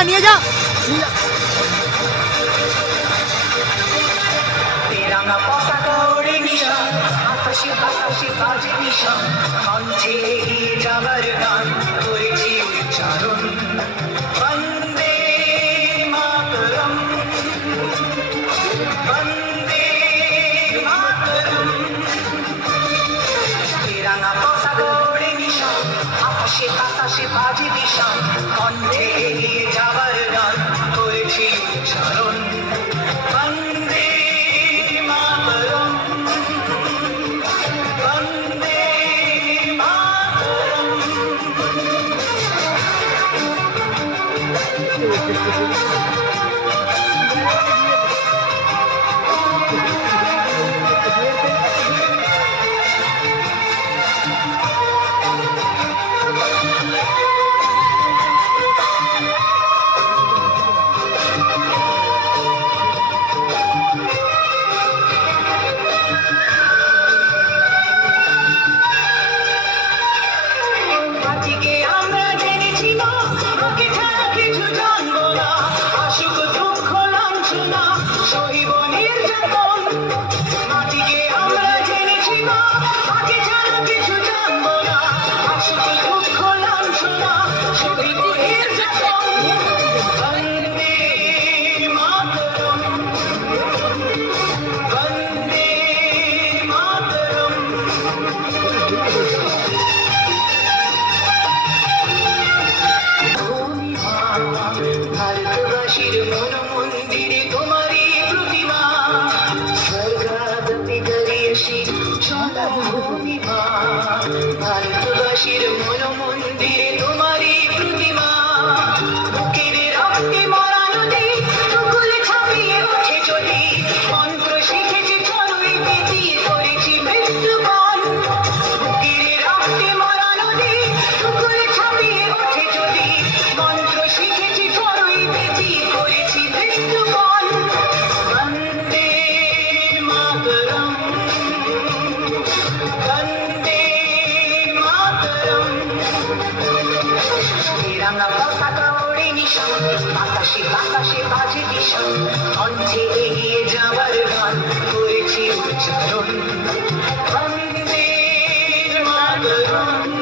নিয়ে যা তেরাঙ্গা পতাকা ওড়ে নিশান আকাশে বাতাসে বাজে নিশান মঞ্চে এগিয়ে যাবার গান করেছি উচ্চারণ বন্দে মাতরম বন্দে মাতরম তেরাঙ্গা পতাকা ওড়ে নিশান আকাশে বাতাসে বাজে নিশান মঞ্চে এগিয়ে যাবার গান করেছি উচ্চারণ বন্দে মাতরম বন্দে মাতরম আজকে আমরা জেনেছি মা মাকে ছাড়া কিছু জানবো না আসুক দুঃখ লাঞ্ছনা সহিব নির্যাতন মাটিকে আমরা জেনেছি মা মাকে ছাড়া কিছু জানবো না আসুক দুঃখ লাঞ্ছনা সহিব নির্যাতন বন্দে মাতরম বন্দে মাতরম ভারতবাসীর মন মন্দিরে তোমারই প্রতিমা স্বর্গাদপি গরিয়সী চলা ভূমিমা ভারতবাসীর মন মন্দিরে তোমারই প্রতিমা বুকের রক্তে মরা নদী টুকুলে ছাপিয়ে ওঠে যদি মন্ত্র শিখেছি চড়ুই পেঁচিয়ে করেছি মৃত্যুবরণ বুকের রক্তে মরা নদী টুকুলে ছাপিয়ে ওঠে যদি মন্ত্র শিখেছি চড়ুই পেঁচিয়ে করেছি মৃত্যুবরণ বন্দে মাতরম বন্দে মাতরম তেরাঙ্গা পতাকা ওড়ে নিশান আকাশে বাতাসে বাজে নিশান মঞ্চে এগিয়ে যাবার গান করেছি উচ্চারণ বন্দে মাতরম